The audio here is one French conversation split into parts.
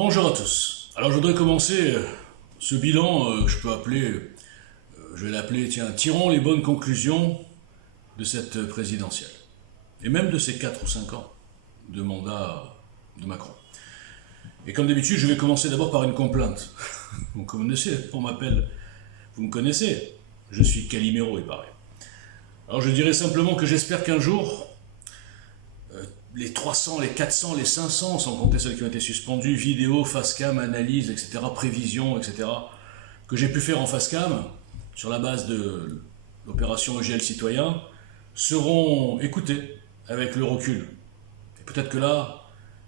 Bonjour à tous. Alors je voudrais commencer ce bilan que je peux appeler, je vais l'appeler, tiens, tirons les bonnes conclusions de cette présidentielle. Et même de ces 4 ou 5 ans de mandat de Macron. Et comme d'habitude, je vais commencer d'abord par une complainte. Vous connaissez, on m'appelle, vous me connaissez, je suis Calimero, il paraît. Alors je dirais simplement que j'espère qu'un jour, les 300, les 400, les 500, sans compter celles qui ont été suspendues, vidéos, face cam, analyse, etc., prévision, etc., que j'ai pu faire en face cam, sur la base de l'opération EGL Citoyen, seront écoutées avec le recul. Et peut-être que là,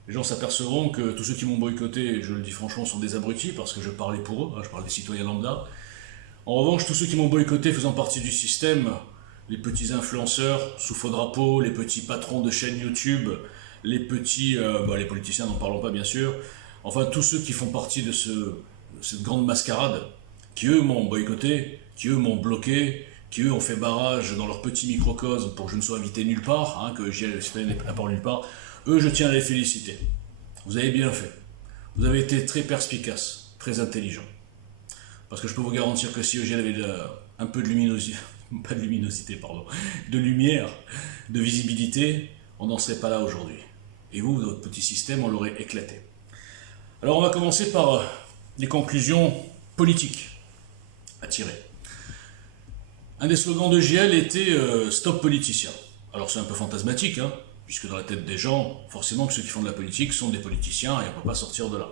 les gens s'apercevront que tous ceux qui m'ont boycotté, je le dis franchement, sont des abrutis, parce que je parlais pour eux, je parle des citoyens lambda. En revanche, tous ceux qui m'ont boycotté faisant partie du système, les petits influenceurs sous faux drapeau, les petits patrons de chaînes YouTube, les petits, les politiciens n'en parlons pas bien sûr, enfin tous ceux qui font partie de cette grande mascarade, qui eux m'ont boycotté, qui eux m'ont bloqué, qui eux ont fait barrage dans leur petit microcosme pour que je ne sois invité nulle part, que j'y ai apport nulle part, eux je tiens à les féliciter. Vous avez bien fait. Vous avez été très perspicace, très intelligent. Parce que je peux vous garantir que si EGL avait un peu de luminosité, pas de luminosité, pardon, de lumière, de visibilité, on n'en serait pas là aujourd'hui. Et vous, votre petit système, on l'aurait éclaté. Alors on va commencer par les conclusions politiques à tirer. Un des slogans de GL était Stop politicien. Alors c'est un peu fantasmatique, puisque dans la tête des gens, forcément que ceux qui font de la politique sont des politiciens et on ne peut pas sortir de là.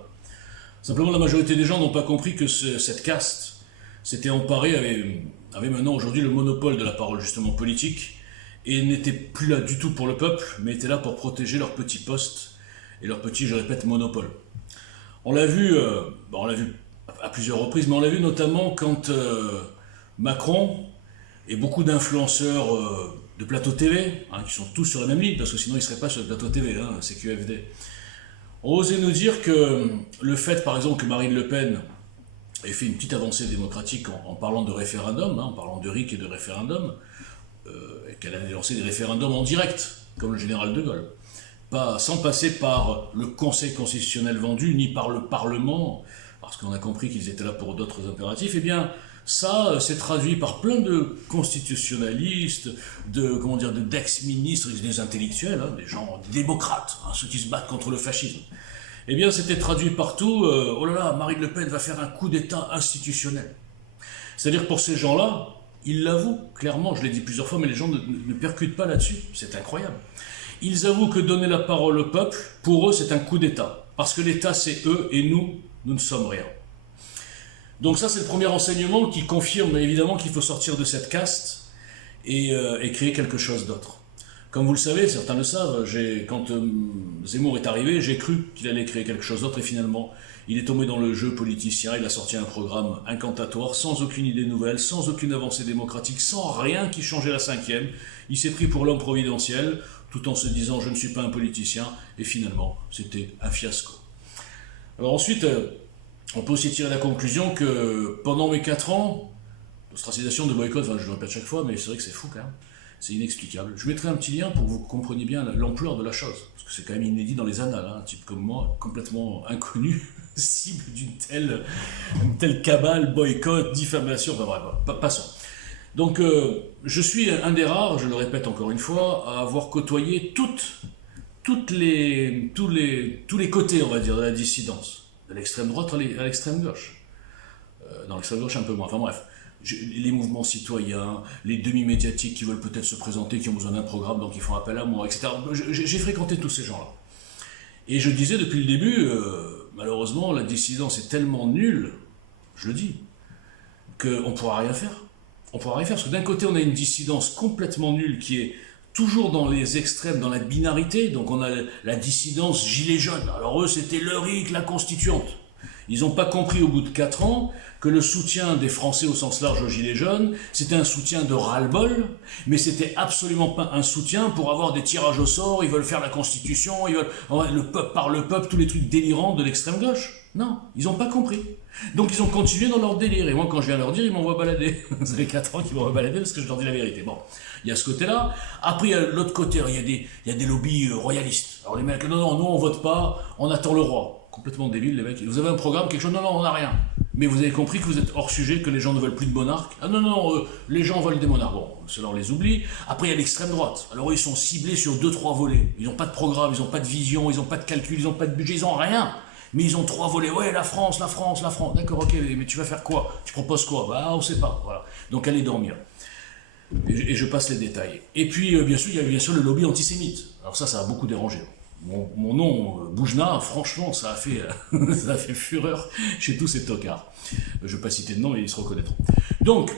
Simplement la majorité des gens n'ont pas compris que cette caste s'était emparée, avait maintenant aujourd'hui le monopole de la parole justement politique et n'était plus là du tout pour le peuple, mais était là pour protéger leur petit poste et leur petit, je répète, monopole. On l'a vu à plusieurs reprises, mais on l'a vu notamment quand Macron et beaucoup d'influenceurs de plateau TV, qui sont tous sur la même ligne, parce que sinon ils ne seraient pas sur le plateau TV, c'est QFD, ont osé nous dire que le fait, par exemple, que Marine Le Pen ait fait une petite avancée démocratique en parlant de référendum, en parlant de RIC et de référendum, et qu'elle allait lancer des référendums en direct, comme le général de Gaulle, sans passer par le Conseil constitutionnel vendu, ni par le Parlement, parce qu'on a compris qu'ils étaient là pour d'autres impératifs, eh bien, ça s'est traduit par plein de constitutionnalistes, d'ex-ministres, des intellectuels, des gens, des démocrates, ceux qui se battent contre le fascisme. Eh bien, c'était traduit partout, oh là là, Marine Le Pen va faire un coup d'État institutionnel. C'est-à-dire que pour ces gens-là, ils l'avouent, clairement, je l'ai dit plusieurs fois, mais les gens ne percutent pas là-dessus, c'est incroyable. Ils avouent que donner la parole au peuple, pour eux, c'est un coup d'État. Parce que l'État, c'est eux, et nous ne sommes rien. Donc ça, c'est le premier enseignement qui confirme évidemment qu'il faut sortir de cette caste et créer quelque chose d'autre. Comme vous le savez, certains le savent, quand Zemmour est arrivé, j'ai cru qu'il allait créer quelque chose d'autre et finalement, il est tombé dans le jeu politicien, il a sorti un programme incantatoire, sans aucune idée nouvelle, sans aucune avancée démocratique, sans rien qui changeait la cinquième. Il s'est pris pour l'homme providentiel, tout en se disant « je ne suis pas un politicien » et finalement, c'était un fiasco. Alors ensuite, on peut aussi tirer la conclusion que pendant mes 4 ans d'ostracisation, de boycott, je le répète chaque fois, mais c'est vrai que c'est fou quand même, c'est inexplicable. Je mettrai un petit lien pour que vous compreniez bien l'ampleur de la chose, parce que c'est quand même inédit dans les annales, un type comme moi, complètement inconnu, cible d'une telle cabale, boycott, diffamation, enfin bref, passons. Donc je suis un des rares, je le répète encore une fois, à avoir côtoyé tous les côtés, on va dire, de la dissidence. De l'extrême droite à l'extrême gauche. Dans l'extrême gauche un peu moins, enfin bref. Les mouvements citoyens, les demi-médiatiques qui veulent peut-être se présenter, qui ont besoin d'un programme, donc ils font appel à moi, etc. J'ai fréquenté tous ces gens-là. Et je disais depuis le début, malheureusement, la dissidence est tellement nulle, je le dis, qu'on ne pourra rien faire. On ne pourra rien faire, parce que d'un côté, on a une dissidence complètement nulle qui est toujours dans les extrêmes, dans la binarité. Donc on a la dissidence gilet jaune. Alors eux, c'était le RIC, la constituante. Ils n'ont pas compris au bout de 4 ans que le soutien des Français au sens large aux gilets jaunes, c'était un soutien de ras-le-bol, mais c'était absolument pas un soutien pour avoir des tirages au sort, ils veulent faire la constitution, ils veulent le peuple par le peuple, tous les trucs délirants de l'extrême gauche. Non, ils n'ont pas compris. Donc ils ont continué dans leur délire. Et moi, quand je viens leur dire, ils m'envoient balader. Ça fait 4 ans qu'ils m'envoient balader parce que je leur dis la vérité. Bon, il y a ce côté-là. Après, il y a l'autre côté, il y a des lobbies royalistes. Alors les mecs, non, nous on vote pas, on attend le roi. Complètement débile, les mecs. Vous avez un programme, quelque chose? Non, non, on n'a rien. Mais vous avez compris que vous êtes hors sujet, que les gens ne veulent plus de monarques? Ah non, non, les gens veulent des monarques. Bon, cela on les oublie. Après, il y a l'extrême droite. Alors, ils sont ciblés sur 2-3 volets. Ils n'ont pas de programme, ils n'ont pas de vision, ils n'ont pas de calcul, ils n'ont pas de budget, ils n'ont rien. Mais ils ont 3 volets. Ouais, la France, la France, la France. D'accord, ok, mais tu vas faire quoi? Tu proposes quoi? Bah, on sait pas. Voilà. Donc, allez dormir. Et je passe les détails. Et puis, bien sûr, il y a bien sûr le lobby antisémite. Alors ça a beaucoup dérangé. Mon nom, Boujna, franchement, ça a fait fureur chez tous ces tocards. Je ne vais pas citer de nom, mais ils se reconnaîtront. Donc,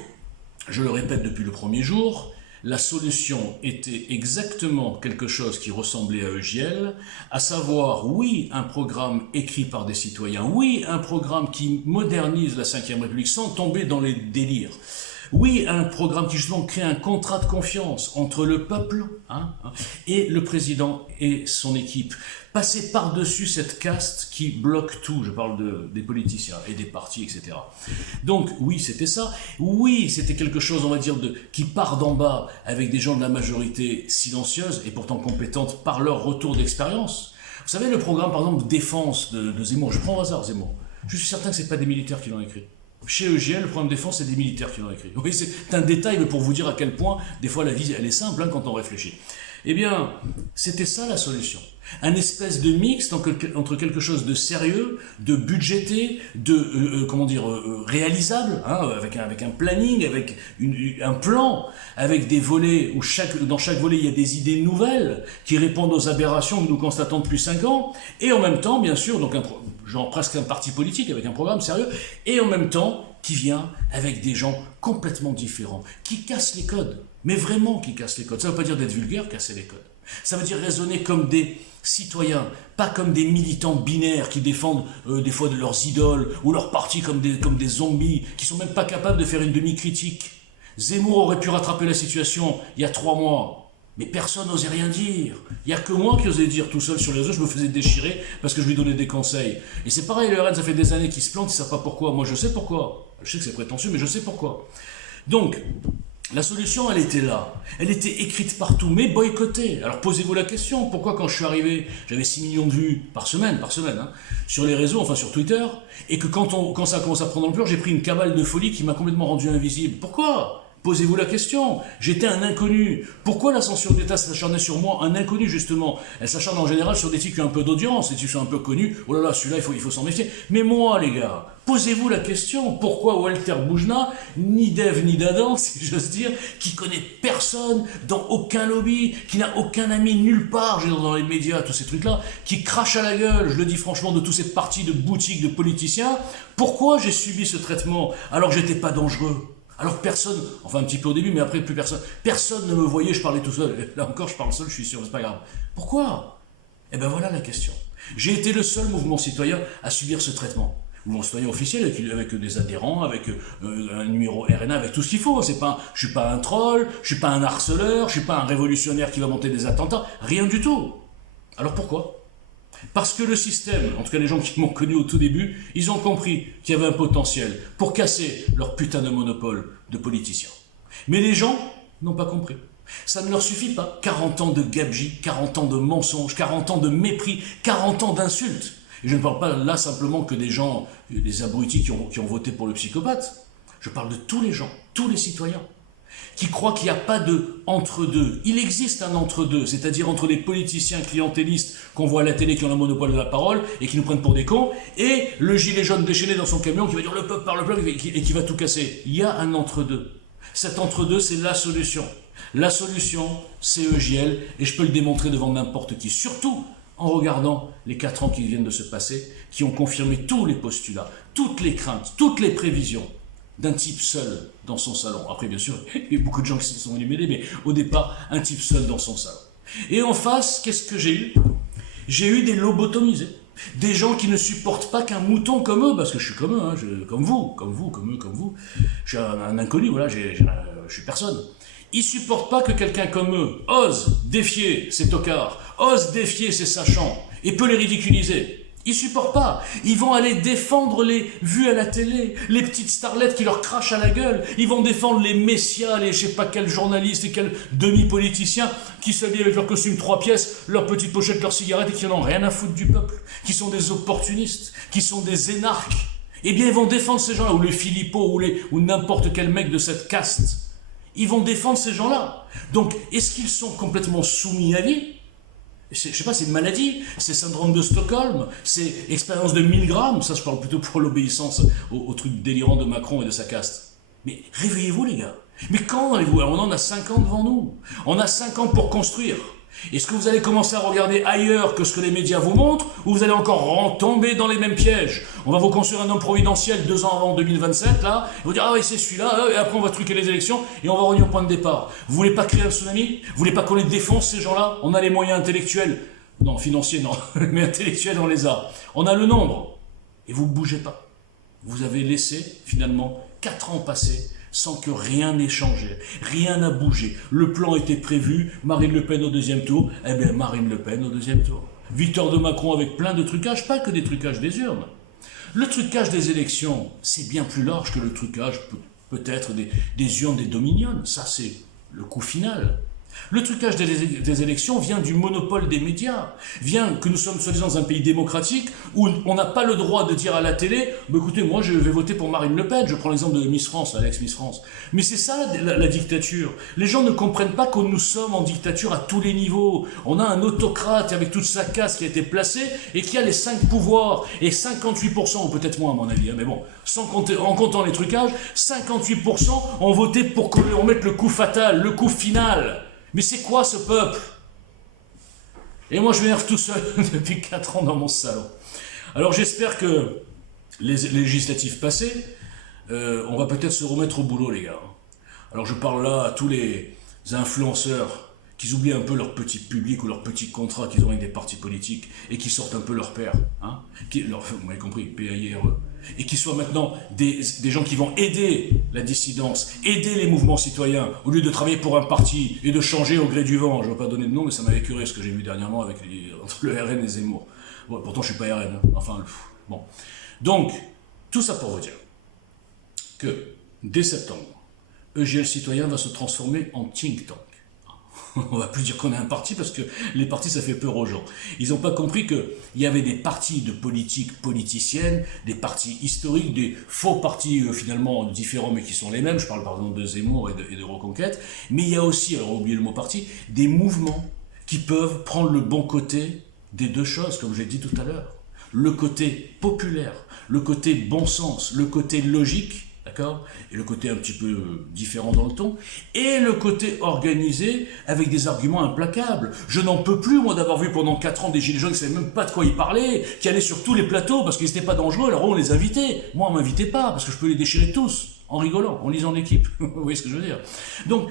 je le répète depuis le premier jour, la solution était exactement quelque chose qui ressemblait à Eugiel, à savoir, oui, un programme écrit par des citoyens, oui, un programme qui modernise la Ve République sans tomber dans les délires. Oui, un programme qui justement crée un contrat de confiance entre le peuple et le président et son équipe. Passer par-dessus cette caste qui bloque tout, je parle des politiciens et des partis, etc. Donc oui, c'était ça. Oui, c'était quelque chose, on va dire, qui part d'en bas avec des gens de la majorité silencieuse et pourtant compétente par leur retour d'expérience. Vous savez, le programme, par exemple, de défense de Zemmour, je prends au hasard Zemmour, je suis certain que ce n'est pas des militaires qui l'ont écrit. Chez EGL, le programme de défense, c'est des militaires qui l'ont écrit. Oui, c'est un détail, mais pour vous dire à quel point, des fois, la vie, elle est simple quand on réfléchit. Eh bien, c'était ça la solution. Un espèce de mix entre quelque chose de sérieux, de budgété, de réalisable, avec un planning, avec un plan, avec des volets où dans chaque volet il y a des idées nouvelles qui répondent aux aberrations que nous constatons depuis 5 ans, et en même temps, bien sûr, donc presque un parti politique avec un programme sérieux, et en même temps qui vient avec des gens complètement différents, qui cassent les codes, mais vraiment qui cassent les codes. Ça ne veut pas dire d'être vulgaire, casser les codes. Ça veut dire raisonner comme des citoyens, pas comme des militants binaires qui défendent des fois de leurs idoles ou leurs partis comme des zombies, qui sont même pas capables de faire une demi-critique. Zemmour aurait pu rattraper la situation il y a 3 mois, mais personne n'osait rien dire. Il n'y a que moi qui osais dire tout seul sur les réseaux, je me faisais déchirer parce que je lui donnais des conseils. Et c'est pareil, le RN, ça fait des années qu'ils se plantent, ils ne savent pas pourquoi. Moi je sais pourquoi. Je sais que c'est prétentieux, mais je sais pourquoi. Donc, la solution, elle était là. Elle était écrite partout, mais boycottée. Alors posez-vous la question, pourquoi quand je suis arrivé, j'avais 6 millions de vues par semaine, sur les réseaux, enfin sur Twitter, et que quand ça commence à prendre ampleur, j'ai pris une cabale de folie qui m'a complètement rendu invisible. Pourquoi ? Posez-vous la question. J'étais un inconnu. Pourquoi la censure d'État s'acharnait sur moi? Un inconnu, justement. Elle s'acharne en général sur des types qui ont un peu d'audience, et qui sont un peu connus. Oh là là, celui-là, il faut s'en méfier. Mais moi, les gars, posez-vous la question. Pourquoi Walter Boujna, ni d'Ève ni d'Adam, si j'ose dire, qui connaît personne, dans aucun lobby, qui n'a aucun ami nulle part, dans les médias, tous ces trucs-là, qui crache à la gueule, je le dis franchement, de tous ces partis de boutiques de politiciens, pourquoi j'ai subi ce traitement alors que j'étais pas dangereux? Alors personne, enfin un petit peu au début, mais après plus personne ne me voyait, je parlais tout seul. Là encore, je parle seul, je suis sûr, c'est pas grave. Pourquoi? Eh bien voilà la question. J'ai été le seul mouvement citoyen à subir ce traitement. Mouvement citoyen officiel, avec des adhérents, avec un numéro RNA, avec tout ce qu'il faut. Je suis pas un troll, je suis pas un harceleur, je suis pas un révolutionnaire qui va monter des attentats, rien du tout. Alors pourquoi? Parce que le système, en tout cas les gens qui m'ont connu au tout début, ils ont compris qu'il y avait un potentiel pour casser leur putain de monopole de politiciens. Mais les gens n'ont pas compris. Ça ne leur suffit pas. 40 ans de gabegie, 40 ans de mensonges, 40 ans de mépris, 40 ans d'insultes. Et je ne parle pas là simplement que des gens, des abrutis qui ont voté pour le psychopathe. Je parle de tous les gens, tous les citoyens, qui croient qu'il n'y a pas de entre-deux. Il existe un entre-deux, c'est-à-dire entre les politiciens clientélistes qu'on voit à la télé qui ont le monopole de la parole et qui nous prennent pour des cons, et le gilet jaune déchaîné dans son camion qui va dire le peuple par le peuple et qui va tout casser. Il y a un entre-deux. Cet entre-deux, c'est la solution. La solution, c'est Eugiel, et je peux le démontrer devant n'importe qui, surtout en regardant les 4 ans qui viennent de se passer, qui ont confirmé tous les postulats, toutes les craintes, toutes les prévisions d'un type seul dans son salon. Après, bien sûr, il y a beaucoup de gens qui se sont venus m'aider, mais au départ, un type seul dans son salon. Et en face, qu'est-ce que j'ai eu? J'ai eu des lobotomisés. Des gens qui ne supportent pas qu'un mouton comme eux, parce que je suis comme eux, comme vous. Je suis un inconnu, voilà, je suis personne. Ils supportent pas que quelqu'un comme eux ose défier ces tocards, ose défier ces sachants, et peut les ridiculiser. Ils supportent pas. Ils vont aller défendre les vues à la télé, les petites starlettes qui leur crachent à la gueule. Ils vont défendre les messias, les je sais pas quels journalistes et quels demi-politiciens qui s'habillent avec leur costume 3 pièces, leur petite pochette, leur cigarette et qui n'en ont rien à foutre du peuple, qui sont des opportunistes, qui sont des énarques. Eh bien, ils vont défendre ces gens-là, ou les Philippot, ou n'importe quel mec de cette caste. Ils vont défendre ces gens-là. Donc, est-ce qu'ils sont complètement soumis à vie ? Je sais pas, c'est une maladie, c'est syndrome de Stockholm, c'est expérience de 1000 grammes, ça je parle plutôt pour l'obéissance au truc délirant de Macron et de sa caste. Mais réveillez-vous les gars, mais quand allez-vous ? On en a 5 ans devant nous, on a 5 ans pour construire. Est-ce que vous allez commencer à regarder ailleurs que ce que les médias vous montrent, ou vous allez encore tomber dans les mêmes pièges ? On va vous construire un homme providentiel 2 ans avant 2027, là, et vous dire ah oui c'est celui-là, et après on va truquer les élections, et on va revenir au point de départ. Vous voulez pas créer un tsunami ? Vous voulez pas qu'on les défonce ces gens-là ? On a les moyens intellectuels, non financiers non, mais intellectuels on les a. On a le nombre, et vous ne bougez pas. Vous avez laissé finalement 4 ans passer, sans que rien n'ait changé, rien n'a bougé. Le plan était prévu, Marine Le Pen au 2e tour, eh bien Marine Le Pen au 2e tour. Victoire de Macron avec plein de trucages, pas que des trucages des urnes. Le trucage des élections, c'est bien plus large que le trucage peut-être des urnes des Dominions, ça c'est le coup final. Le trucage des élections vient du monopole des médias, vient que nous sommes soi-disant dans un pays démocratique où on n'a pas le droit de dire à la télé bah, écoutez, moi je vais voter pour Marine Le Pen, je prends l'exemple de Miss France, l'ex-Miss France. Mais c'est ça la dictature. Les gens ne comprennent pas que nous sommes en dictature à tous les niveaux. On a un autocrate avec toute sa caste qui a été placée et qui a les 5 pouvoirs. Et 58%, ou peut-être moins à mon avis, hein, mais bon, en comptant les trucages, 58% ont voté pour qu'on mette le coup fatal, le coup final. Mais c'est quoi ce peuple ? Et moi je m'énerve tout seul depuis 4 ans dans mon salon. Alors j'espère que les législatives passées, on va peut-être se remettre au boulot les gars. Alors je parle là à tous les influenceurs qui oublient un peu leur petit public ou leur petit contrat qu'ils ont avec des partis politiques et qui sortent un peu leur père. Hein, vous m'avez compris, PAIRE. Et qui soient maintenant des gens qui vont aider la dissidence, aider les mouvements citoyens, au lieu de travailler pour un parti et de changer au gré du vent. Je ne vais pas donner de nom, mais ça m'avait curé ce que j'ai vu dernièrement entre le RN et Zemmour. Bon, pourtant, je ne suis pas RN. Hein. Enfin, bon. Donc, tout ça pour vous dire que, dès septembre, EGL Citoyen va se transformer en think tank. On va plus dire qu'on est un parti parce que les partis ça fait peur aux gens. Ils n'ont pas compris qu'il y avait des partis de politique politicienne, des partis historiques, des faux partis finalement différents mais qui sont les mêmes. Je parle par exemple de Zemmour et de Reconquête. Mais il y a aussi, alors oubliez le mot parti, des mouvements qui peuvent prendre le bon côté des deux choses, comme j'ai dit tout à l'heure. Le côté populaire, le côté bon sens, le côté logique. D'accord ? Et le côté un petit peu différent dans le ton, et le côté organisé avec des arguments implacables. Je n'en peux plus, moi, d'avoir vu pendant 4 ans des gilets jaunes qui ne savaient même pas de quoi ils parlaient, qui allaient sur tous les plateaux parce qu'ils n'étaient pas dangereux, alors on les invitait. Moi, on ne m'invitait pas, parce que je peux les déchirer tous, en rigolant, en lisant l'équipe. Vous voyez ce que je veux dire ? Donc,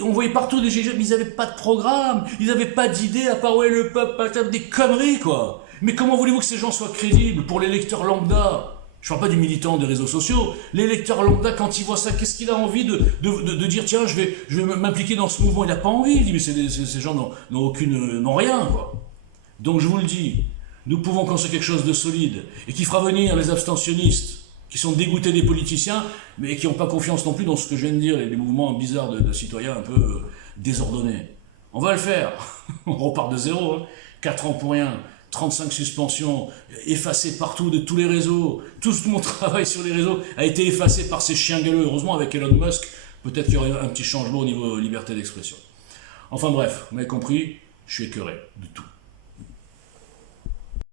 on voyait partout des gilets jaunes, mais ils n'avaient pas de programme, ils n'avaient pas d'idée, à part ouais, le peuple, des conneries, quoi. Mais comment voulez-vous que ces gens soient crédibles pour les lecteurs lambda ? Je ne parle pas du militant des réseaux sociaux. Les lecteurs lambda, quand ils voient ça, qu'est-ce qu'il a envie de dire tiens, je vais m'impliquer dans ce mouvement. Il n'a pas envie. Il dit mais ces gens n'ont rien, quoi. Donc je vous le dis, nous pouvons construire quelque chose de solide et qui fera venir les abstentionnistes qui sont dégoûtés des politiciens, mais qui n'ont pas confiance non plus dans ce que je viens de dire, les mouvements bizarres de citoyens un peu désordonnés. On va le faire. On repart de zéro. Hein. 4 ans pour rien. 35 suspensions, effacées partout de tous les réseaux. Tout mon travail sur les réseaux a été effacé par ces chiens galeux. Heureusement, avec Elon Musk, peut-être qu'il y aurait un petit changement au niveau liberté d'expression. Enfin bref, vous m'avez compris, je suis écœuré de tout.